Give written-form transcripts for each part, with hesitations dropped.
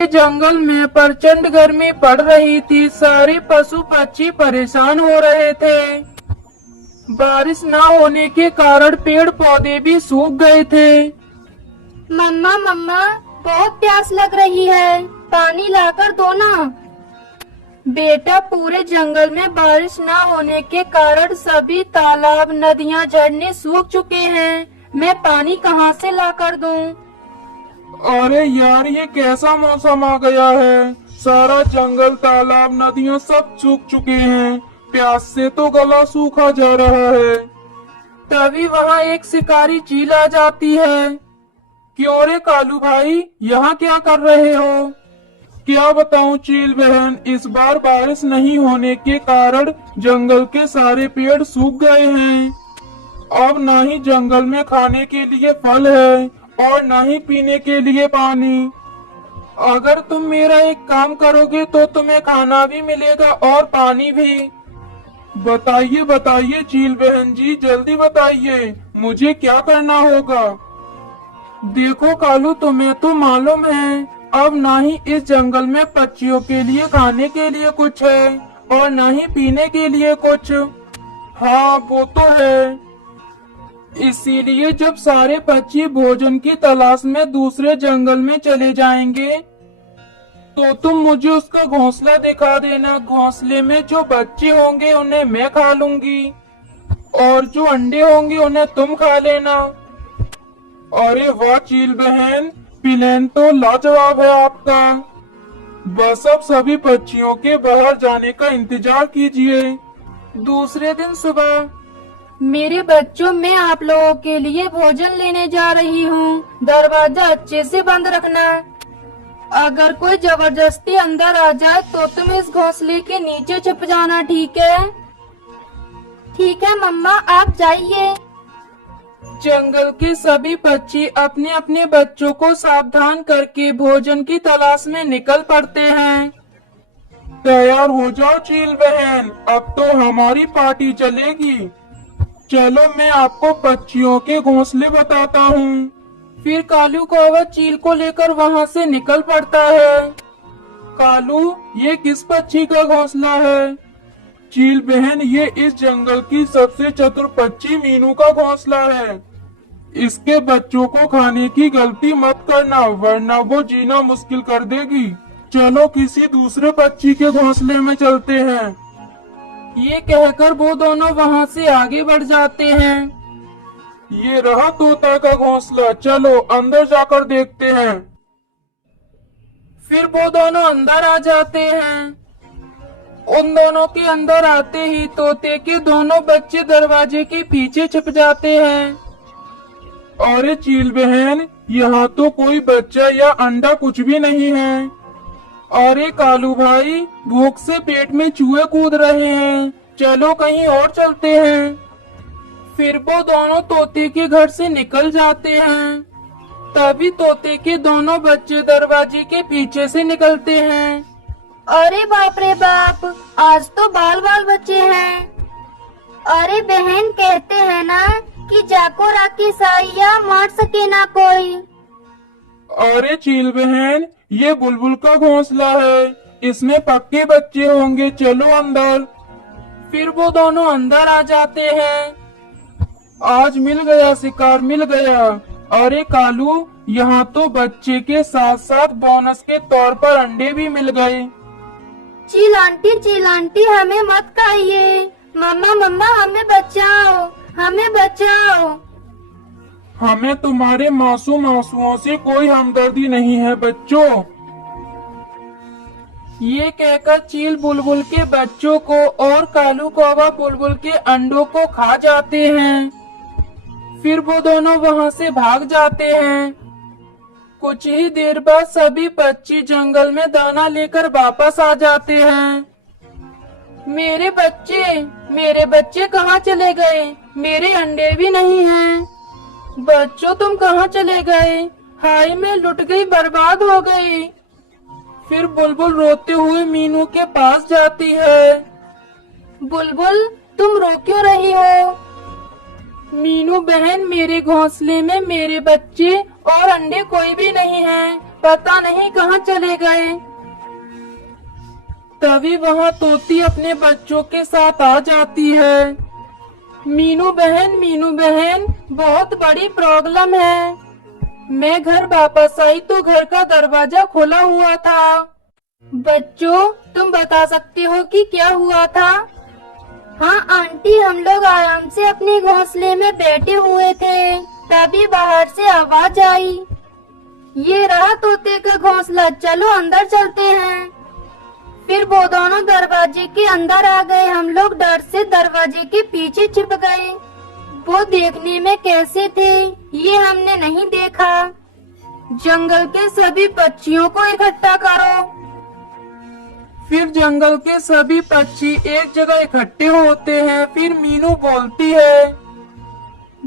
जंगल में प्रचंड गर्मी पड़ रही थी। सारे पशु पक्षी परेशान हो रहे थे। बारिश न होने के कारण पेड़ पौधे भी सूख गए थे। मम्मा मम्मा, बहुत प्यास लग रही है, पानी लाकर दो ना। बेटा, पूरे जंगल में बारिश न होने के कारण सभी तालाब, नदियां, झरने सूख चुके हैं। मैं पानी कहां से लाकर दूं? अरे यार, ये कैसा मौसम आ गया है। सारा जंगल, तालाब, नदियां सब सूख चुके हैं। प्यास से तो गला सूखा जा रहा है। तभी वहाँ एक शिकारी चील आ जाती है। क्यों रे कालू भाई, यहाँ क्या कर रहे हो? क्या बताऊं चील बहन, इस बार बारिश नहीं होने के कारण जंगल के सारे पेड़ सूख गए हैं। अब ना ही जंगल में खाने के लिए फल है और ना ही पीने के लिए पानी। अगर तुम मेरा एक काम करोगे तो तुम्हें खाना भी मिलेगा और पानी भी। बताइए बताइए चील बहन जी, जल्दी बताइए, मुझे क्या करना होगा? देखो कालू, तुम्हें तो मालूम है अब ना ही इस जंगल में पक्षियों के लिए खाने के लिए कुछ है और ना ही पीने के लिए कुछ। हाँ, वो तो है। इसीलिए जब सारे पक्षी भोजन की तलाश में दूसरे जंगल में चले जाएंगे तो तुम मुझे उसका घोंसला दिखा देना। घोंसले में जो बच्चे होंगे उन्हें मैं खा लूंगी और जो अंडे होंगे उन्हें तुम खा लेना। अरे वाह चील बहन, प्लान तो लाजवाब है आपका। बस अब सभी पक्षियों के बाहर जाने का इंतजार कीजिए। दूसरे दिन सुबह, मेरे बच्चों, मैं आप लोगों के लिए भोजन लेने जा रही हूँ। दरवाजा अच्छे से बंद रखना। अगर कोई जबरदस्ती अंदर आ जाए तो तुम इस घोंसले के नीचे छिप जाना, ठीक है? ठीक है मम्मा, आप जाइए। जंगल के सभी पक्षी अपने अपने बच्चों को सावधान करके भोजन की तलाश में निकल पड़ते हैं। तैयार हो जाओ चील बहन, अब तो हमारी पार्टी चलेगी। चलो मैं आपको पक्षियों के घोंसले बताता हूँ। फिर कालू कौवा चील को लेकर वहाँ से निकल पड़ता है। कालू, ये किस पक्षी का घोंसला है? चील बहन, ये इस जंगल की सबसे चतुर पक्षी मीनू का घोंसला है। इसके बच्चों को खाने की गलती मत करना, वरना वो जीना मुश्किल कर देगी। चलो किसी दूसरे पक्षी के घोंसले में चलते हैं। ये कहकर वो दोनों वहाँ से आगे बढ़ जाते हैं। ये रहा तोता का घोंसला, चलो अंदर जाकर देखते हैं। फिर वो दोनों अंदर आ जाते हैं। उन दोनों के अंदर आते ही तोते के दोनों बच्चे दरवाजे के पीछे छिप जाते हैं। अरे चील बहन, यहाँ तो कोई बच्चा या अंडा कुछ भी नहीं है। अरे कालू भाई, भूख से पेट में चूहे कूद रहे हैं, चलो कहीं और चलते हैं। फिर वो दोनों तोते के घर से निकल जाते हैं। तभी तोते के दोनों बच्चे दरवाजे के पीछे से निकलते हैं। अरे बाप रे बाप, आज तो बाल बाल बच्चे हैं। अरे बहन, कहते हैं ना कि जाको राखी साइया मार सके ना कोई। अरे चील बहन, ये बुलबुल का घोंसला है, इसमें पक्के बच्चे होंगे, चलो अंदर। फिर वो दोनों अंदर आ जाते हैं। आज मिल गया शिकार, मिल गया। अरे कालू, यहाँ तो बच्चे के साथ साथ बोनस के तौर पर अंडे भी मिल गए। चील आंटी, हमें मत खाइए। मम्मा मम्मा, हमें बचाओ, हमें बचाओ। हमें तुम्हारे मासूम आंसुओं से कोई हमदर्दी नहीं है बच्चों। ये कहकर चील बुलबुल के बच्चों को और कालू कौवा बुलबुल के अंडों को खा जाते हैं। फिर वो दोनों वहाँ से भाग जाते हैं। कुछ ही देर बाद सभी पक्षी जंगल में दाना लेकर वापस आ जाते हैं। मेरे बच्चे कहाँ चले गए? मेरे अंडे भी नहीं हैं। बच्चों, तुम कहाँ चले गए? हाय, मैं लुट गई, बर्बाद हो गई। फिर बुलबुल रोते हुए मीनू के पास जाती है। बुलबुल, तुम रो क्यों रही हो? मीनू बहन, मेरे घोंसले में मेरे बच्चे और अंडे कोई भी नहीं है। पता नहीं कहाँ चले गए। तभी वहाँ तोती अपने बच्चों के साथ आ जाती है। मीनू बहन, बहुत बड़ी प्रॉब्लम है। मैं घर वापस आई तो घर का दरवाजा खुला हुआ था। बच्चों, तुम बता सकते हो कि क्या हुआ था? हाँ आंटी, हम लोग आराम से अपने घोंसले में बैठे हुए थे, तभी बाहर से आवाज आई। ये रहा तोते का घोंसला, चलो अंदर चलते हैं। फिर वो दोनों दरवाजे के अंदर आ गए। हम लोग डर से दरवाजे के पीछे छिप गए। वो देखने में कैसे थे ये हमने नहीं देखा। जंगल के सभी पक्षियों को इकट्ठा करो। फिर जंगल के सभी पक्षी एक जगह इकट्ठे होते हैं। फिर मीनू बोलती है,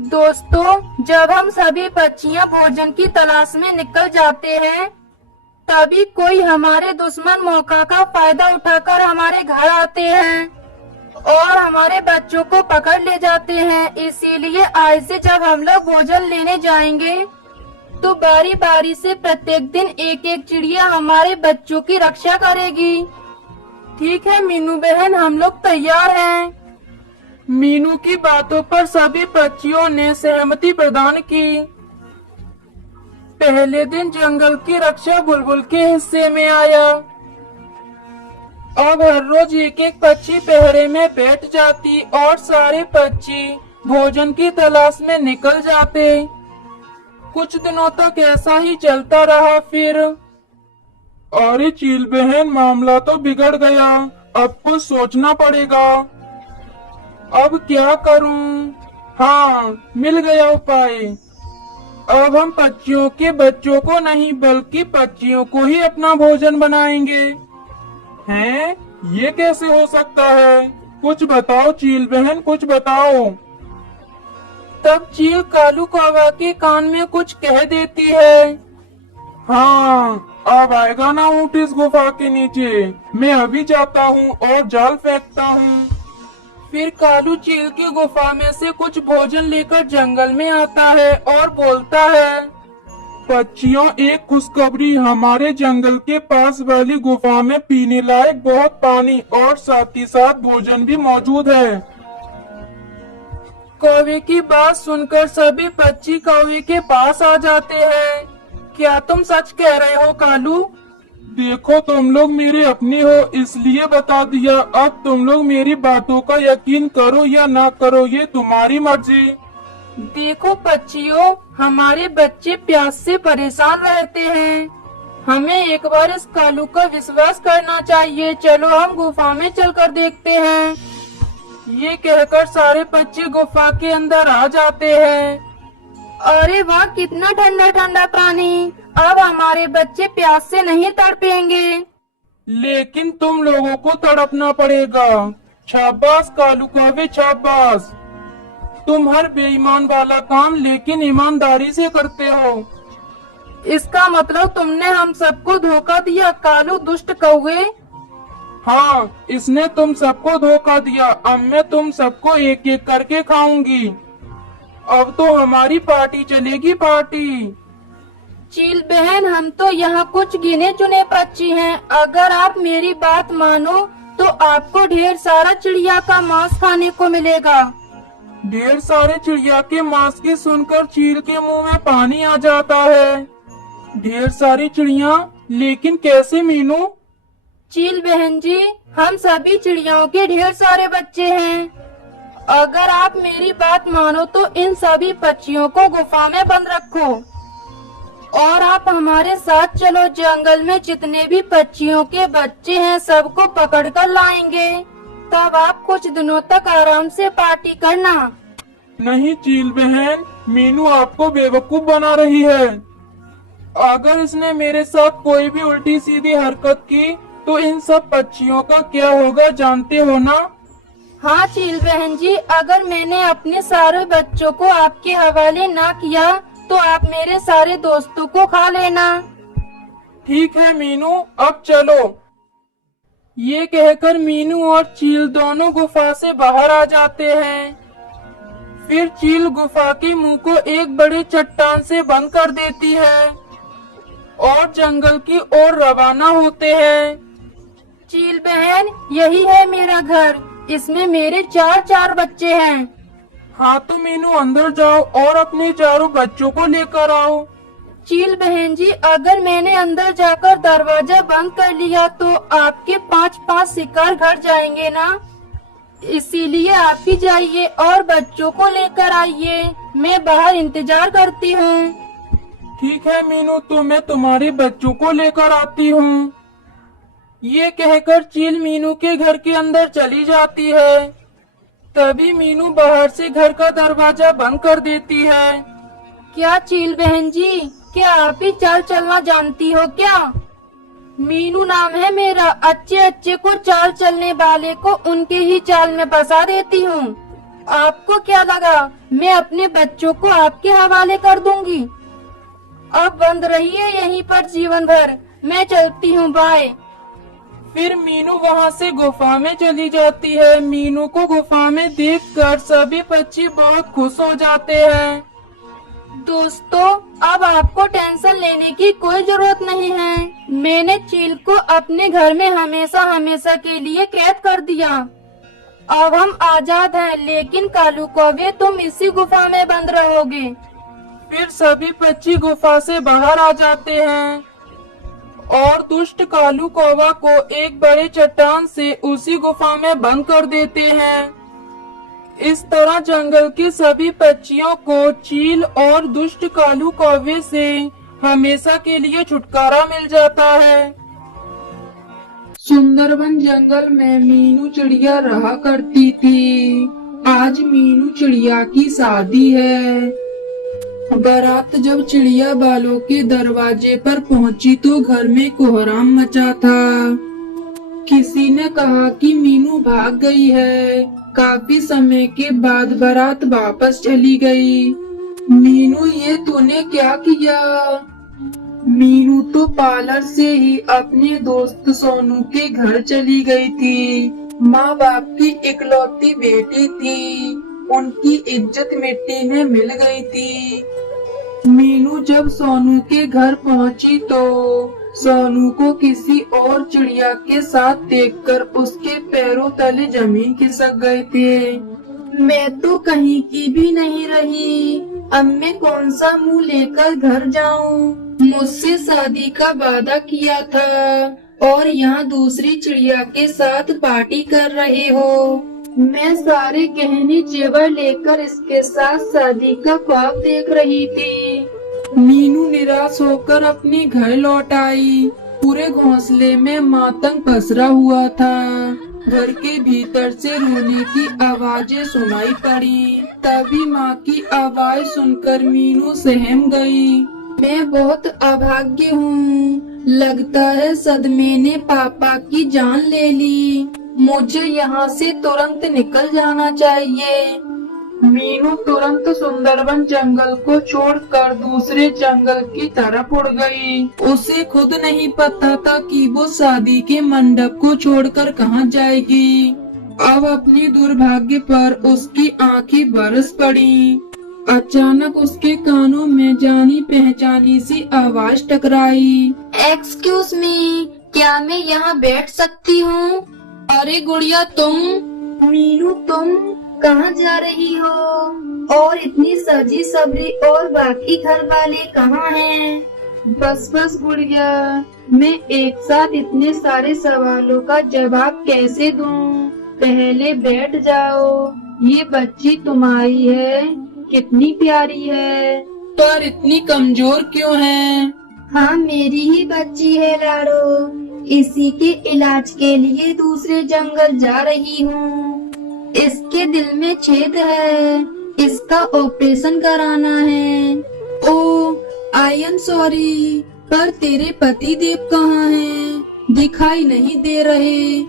दोस्तों, जब हम सभी पक्षियाँ भोजन की तलाश में निकल जाते हैं, तभी कोई हमारे दुश्मन मौका का फायदा उठाकर हमारे घर आते हैं और हमारे बच्चों को पकड़ ले जाते हैं। इसीलिए आज से जब हम लोग भोजन लेने जाएंगे, तो बारी बारी से प्रत्येक दिन एक एक चिड़िया हमारे बच्चों की रक्षा करेगी। ठीक है मीनू बहन, हम लोग तैयार हैं। मीनू की बातों पर सभी पक्षियों ने सहमति प्रदान की। पहले दिन जंगल की रक्षा बुलबुल के हिस्से में आया। अब हर रोज एक एक पक्षी पहरे में बैठ जाती और सारे पक्षी भोजन की तलाश में निकल जाते। कुछ दिनों तक ऐसा ही चलता रहा। फिर अरे चील बहन, मामला तो बिगड़ गया। अब कुछ सोचना पड़ेगा। अब क्या करूं? हाँ, मिल गया उपाय। अब हम पक्षियों के बच्चों को नहीं बल्कि पक्षियों को ही अपना भोजन बनाएंगे। हैं? ये कैसे हो सकता है? कुछ बताओ चील बहन, कुछ बताओ। तब चील कालू कौवा के कान में कुछ कह देती है। हाँ, अब आएगा ना ऊँट इस गुफा के नीचे। मैं अभी जाता हूँ और जाल फेंकता हूँ। फिर कालू चील की गुफा में से कुछ भोजन लेकर जंगल में आता है और बोलता है, पक्षियों, एक खुशखबरी, हमारे जंगल के पास वाली गुफा में पीने लायक बहुत पानी और साथ ही साथ भोजन भी मौजूद है। कौवे की बात सुनकर सभी पक्षी कौवे के पास आ जाते हैं। क्या तुम सच कह रहे हो कालू? देखो, तुम लोग मेरे अपने हो इसलिए बता दिया। अब तुम लोग मेरी बातों का यकीन करो या ना करो, ये तुम्हारी मर्जी। देखो पक्षियों, हमारे बच्चे प्यास से परेशान रहते हैं। हमें एक बार इस कालू का विश्वास करना चाहिए। चलो हम गुफा में चलकर देखते हैं। ये कहकर सारे पक्षी गुफा के अंदर आ जाते हैं। अरे वाह, कितना ठंडा ठंडा पानी। अब हमारे बच्चे प्यास से नहीं तड़पेंगे। लेकिन तुम लोगों को तड़पना पड़ेगा। शाबाश कालू कौवे, शाबाश। तुम हर बेईमान वाला काम लेकिन ईमानदारी से करते हो। इसका मतलब तुमने हम सबको धोखा दिया कालू दुष्ट कौवे। हाँ, इसने तुम सबको धोखा दिया। अब मैं तुम सबको एक एक करके खाऊंगी। अब तो हमारी पार्टी चलेगी, पार्टी। चील बहन, हम तो यहाँ कुछ गिने चुने पक्षी हैं। अगर आप मेरी बात मानो तो आपको ढेर सारा चिड़िया का मांस खाने को मिलेगा। ढेर सारे चिड़िया के मांस की सुनकर चील के मुंह में पानी आ जाता है। ढेर सारी चिड़िया? लेकिन कैसे मीनू? चील बहन जी, हम सभी चिड़ियाओं के ढेर सारे बच्चे हैं। अगर आप मेरी बात मानो तो इन सभी पक्षियों को गुफा में बंद रखो और आप हमारे साथ चलो। जंगल में जितने भी पक्षियों के बच्चे हैं सबको पकड़ कर लाएंगे। तब आप कुछ दिनों तक आराम से पार्टी करना। नहीं चील बहन, मीनू आपको बेवकूफ बना रही है। अगर इसने मेरे साथ कोई भी उल्टी सीधी हरकत की तो इन सब पक्षियों का क्या होगा जानते हो ना? हाँ चील बहन जी, अगर मैंने अपने सारे बच्चों को आपके हवाले ना किया तो आप मेरे सारे दोस्तों को खा लेना। ठीक है मीनू, अब चलो। ये कहकर मीनू और चील दोनों गुफा से बाहर आ जाते हैं। फिर चील गुफा के मुंह को एक बड़े चट्टान से बंद कर देती है और जंगल की ओर रवाना होते हैं। चील बहन, यही है मेरा घर। इसमें मेरे चार चार बच्चे हैं। हाँ तो मीनू अंदर जाओ और अपने चारों बच्चों को लेकर आओ। चील बहन जी, अगर मैंने अंदर जाकर दरवाजा बंद कर लिया तो आपके 5-5 शिकार घर जाएंगे ना। इसीलिए आप ही जाइए और बच्चों को लेकर आइए। मैं बाहर इंतजार करती हूँ। ठीक है मीनू, तो मैं तुम्हारे बच्चों को लेकर आती हूँ। ये कहकर चील मीनू के घर के अंदर चली जाती है। तभी मीनू बाहर से घर का दरवाजा बंद कर देती है। क्या चील बहन जी, क्या आप ही चाल चलना जानती हो क्या? मीनू नाम है मेरा। अच्छे अच्छे को चाल चलने वाले को उनके ही चाल में फंसा देती हूँ। आपको क्या लगा मैं अपने बच्चों को आपके हवाले कर दूंगी? अब बंद रहिए यहीं पर जीवन भर। मैं चलती हूँ, बाय। फिर मीनू वहाँ से गुफा में चली जाती है। मीनू को गुफा में देखकर सभी पक्षी बहुत खुश हो जाते हैं। दोस्तों, अब आपको टेंशन लेने की कोई जरूरत नहीं है। मैंने चील को अपने घर में हमेशा हमेशा के लिए कैद कर दिया। अब हम आजाद हैं, लेकिन कालू कौवे तुम इसी गुफा में बंद रहोगे। फिर सभी पक्षी गुफा से बाहर आ जाते हैं और दुष्ट कालू कौवा को एक बड़े चट्टान से उसी गुफा में बंद कर देते हैं। इस तरह जंगल के सभी पक्षियों को चील और दुष्ट कालू कौवे से हमेशा के लिए छुटकारा मिल जाता है। सुंदरवन जंगल में मीनू चिड़िया रहा करती थी। आज मीनू चिड़िया की शादी है। बारात जब चिड़िया वालों के दरवाजे पर पहुंची तो घर में कोहराम मचा था। किसी ने कहा कि मीनू भाग गई है। काफी समय के बाद बारात वापस चली गई। मीनू, ये तूने क्या किया? मीनू तो पार्लर से ही अपने दोस्त सोनू के घर चली गई थी। माँ बाप की इकलौती बेटी थी। उनकी इज्जत मिट्टी में मिल गई थी। मीनू जब सोनू के घर पहुंची तो सोनू को किसी और चिड़िया के साथ देखकर उसके पैरों तले जमीन खिसक गए थे। मैं तो कहीं की भी नहीं रही। अब मैं कौन सा मुंह लेकर घर जाऊं? मुझसे शादी का वादा किया था और यहाँ दूसरी चिड़िया के साथ पार्टी कर रहे हो। मैं सारे गहने जेवर लेकर इसके साथ शादी का ख्वाब देख रही थी। मीनू निराश होकर अपने घर लौट आई। पूरे घोंसले में मातंग पसरा हुआ था। घर के भीतर से रोने की आवाजें सुनाई पड़ी। तभी माँ की आवाज सुनकर मीनू सहम गई। मैं बहुत अभाग्य हूँ। लगता है सदमे ने पापा की जान ले ली। मुझे यहाँ से तुरंत निकल जाना चाहिए। मीनू तुरंत सुंदरवन जंगल को छोड़कर दूसरे जंगल की तरफ उड़ गई। उसे खुद नहीं पता था कि वो शादी के मंडप को छोड़कर कहाँ जाएगी। अब अपने दुर्भाग्य पर उसकी आंखें बरस पड़ी। अचानक उसके कानों में जानी पहचानी सी आवाज टकराई। एक्सक्यूज मी, क्या मैं यहाँ बैठ सकती हूँ? अरे गुड़िया, तुम? मीनू, तुम कहाँ जा रही हो? और इतनी सजी सबरी और बाकी घर वाले कहाँ हैं? बस गुड़िया, मैं एक साथ इतने सारे सवालों का जवाब कैसे दूं? पहले बैठ जाओ। ये बच्ची तुम्हारी है? कितनी प्यारी है। पर इतनी कमजोर क्यों है? हाँ, मेरी ही बच्ची है लाडो। इसी के इलाज के लिए दूसरे जंगल जा रही हूँ। इसके दिल में छेद है। इसका ऑपरेशन कराना है। ओ, आई एम सॉरी, पर तेरे पति देव कहाँ हैं? दिखाई नहीं दे रहे।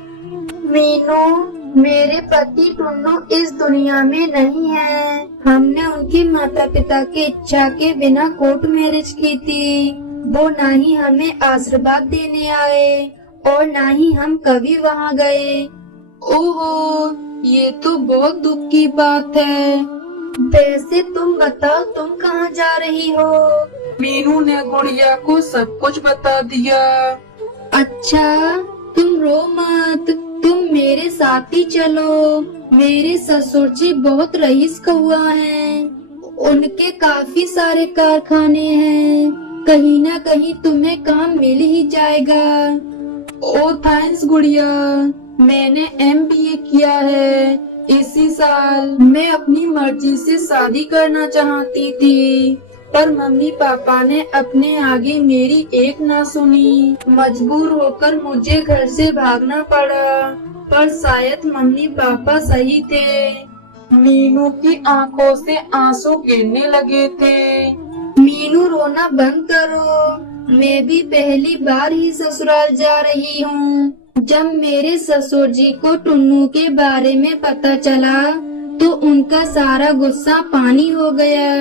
मीनू, मेरे पति टुन्नू इस दुनिया में नहीं है। हमने उनके माता पिता की इच्छा के बिना कोर्ट मैरिज की थी। वो ना ही हमें आशीर्वाद देने आए और ना ही हम कभी वहाँ गए। ओहो, ये तो बहुत दुख की बात है। वैसे तुम बताओ, तुम कहाँ जा रही हो? मीनू ने गुड़िया को सब कुछ बता दिया। अच्छा, तुम रो मत, तुम मेरे साथ ही चलो। मेरे ससुर जी बहुत रईस कौआ हैं, उनके काफी सारे कारखाने हैं, कहीं ना कहीं तुम्हें काम मिल ही जाएगा। ओ थैंक्स गुड़िया, मैंने MBA किया है इसी साल। मैं अपनी मर्जी से शादी करना चाहती थी, पर मम्मी पापा ने अपने आगे मेरी एक ना सुनी। मजबूर होकर मुझे घर से भागना पड़ा, पर शायद मम्मी पापा सही थे। मीनू की आंखों से आंसू गिरने लगे थे। मीनू रोना बंद करो, मैं भी पहली बार ही ससुराल जा रही हूँ। जब मेरे ससुर जी को टुन्नू के बारे में पता चला तो उनका सारा गुस्सा पानी हो गया।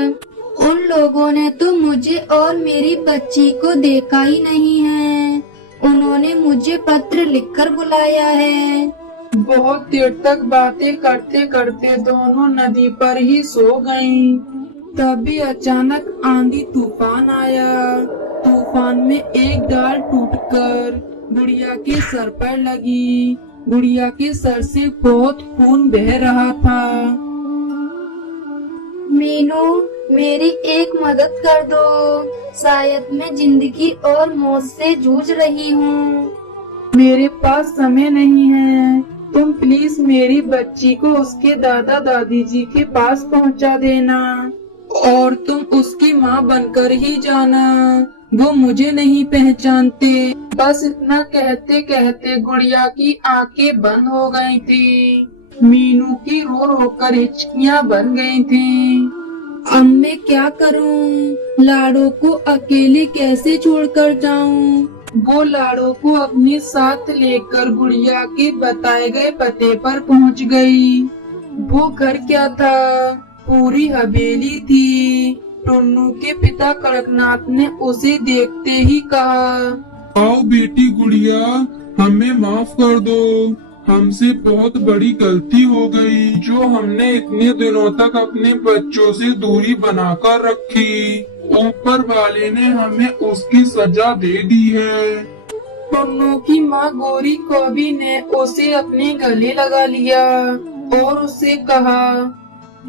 उन लोगों ने तो मुझे और मेरी बच्ची को देखा ही नहीं है। उन्होंने मुझे पत्र लिखकर बुलाया है। बहुत देर तक बातें करते करते दोनों नदी पर ही सो गईं। तभी अचानक आंधी तूफान आया। तूफान में एक डाल टूटकर गुड़िया के सर पर लगी। गुड़िया के सर से बहुत खून बह रहा था। मीनू, मेरी एक मदद कर दो, शायद मैं जिंदगी और मौत से जूझ रही हूँ। मेरे पास समय नहीं है, तुम प्लीज मेरी बच्ची को उसके दादा दादी जी के पास पहुंचा देना, और तुम उसकी माँ बनकर ही जाना। वो मुझे नहीं पहचानते। बस इतना कहते कहते गुड़िया की आंखें बंद हो गई थी। मीनू की रो रो कर हिचकियाँ बन गई थी। अब मैं क्या करूं? लाडो को अकेले कैसे छोड़कर जाऊं? वो लाडो को अपने साथ लेकर गुड़िया के बताए गए पते पर पहुंच गई। वो घर क्या था, पूरी हवेली थी। टुन्नू के पिता कड़कनाथ ने उसे देखते ही कहा, आओ बेटी गुड़िया, हमें माफ कर दो। हमसे बहुत बड़ी गलती हो गई, जो हमने इतने दिनों तक अपने बच्चों से दूरी बनाकर रखी। ऊपर वाले ने हमें उसकी सजा दे दी है। टुन्नू की माँ गौरी कौबी ने उसे अपने गले लगा लिया और उसे कहा,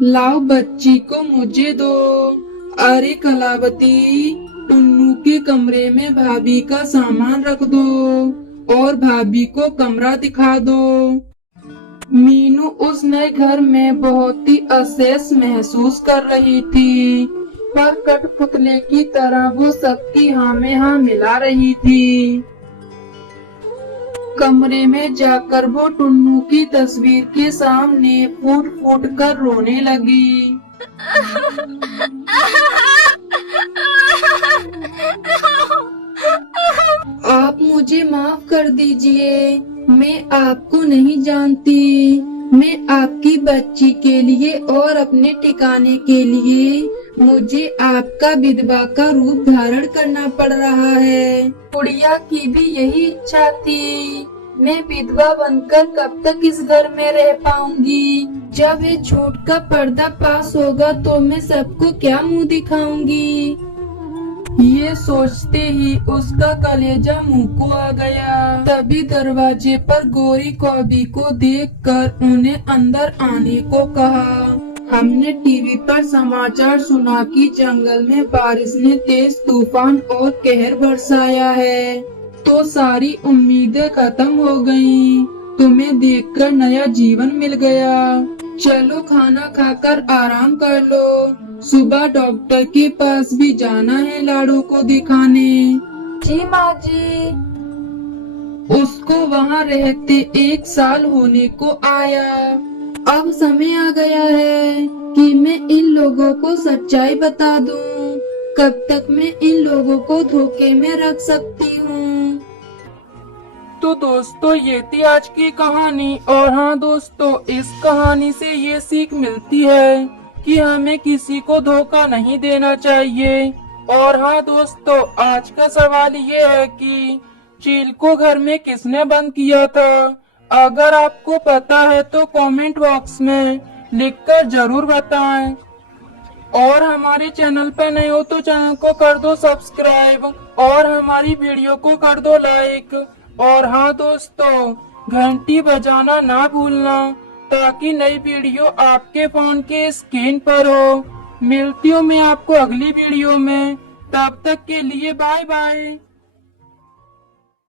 लाओ बच्ची को मुझे दो। अरे कलावती, टुन्नू के कमरे में भाभी का सामान रख दो और भाभी को कमरा दिखा दो। मीनू उस नए घर में बहुत ही असहज महसूस कर रही थी, पर कठपुतले की तरह वो सबकी हाँ में हाँ मिला रही थी। कमरे में जाकर वो टुन्नू की तस्वीर के सामने फूट फूट कर रोने लगी। आप मुझे माफ कर दीजिए, मैं आपको नहीं जानती। मैं आपकी बच्ची के लिए और अपने ठिकाने के लिए मुझे आपका विधवा का रूप धारण करना पड़ रहा है। गुड़िया की भी यही इच्छा थी। मैं विधवा बनकर कब तक इस घर में रह पाऊंगी? जब ये झूठ का पर्दा पास होगा तो मैं सबको क्या मुंह दिखाऊंगी? ये सोचते ही उसका कलेजा मुंह को आ गया। तभी दरवाजे पर गौरी कौबी को देखकर उन्हें अंदर आने को कहा। हमने टीवी पर समाचार सुना कि जंगल में बारिश ने तेज तूफान और कहर बरसाया है, तो सारी उम्मीदें खत्म हो गयी। तुम्हें देखकर नया जीवन मिल गया। चलो खाना खाकर आराम कर लो, सुबह डॉक्टर के पास भी जाना है लाडो को दिखाने। जी माँ जी। उसको वहाँ रहते 1 साल होने को आया। अब समय आ गया है कि मैं इन लोगों को सच्चाई बता दूं। कब तक मैं इन लोगों को धोखे में रख सकती हूँ? तो दोस्तों ये थी आज की कहानी। और हाँ दोस्तों, इस कहानी से ये सीख मिलती है कि हमें किसी को धोखा नहीं देना चाहिए। और हाँ दोस्तों, आज का सवाल ये है कि चील को घर में किसने बंद किया था? अगर आपको पता है तो कमेंट बॉक्स में लिखकर जरूर बताएं। और हमारे चैनल पर नए हो तो चैनल को कर दो सब्सक्राइब और हमारी वीडियो को कर दो लाइक। और हाँ दोस्तों, घंटी बजाना ना भूलना ताकि नई वीडियो आपके फोन के स्क्रीन पर हो। मिलती हूँ मैं आपको अगली वीडियो में, तब तक के लिए बाय बाय।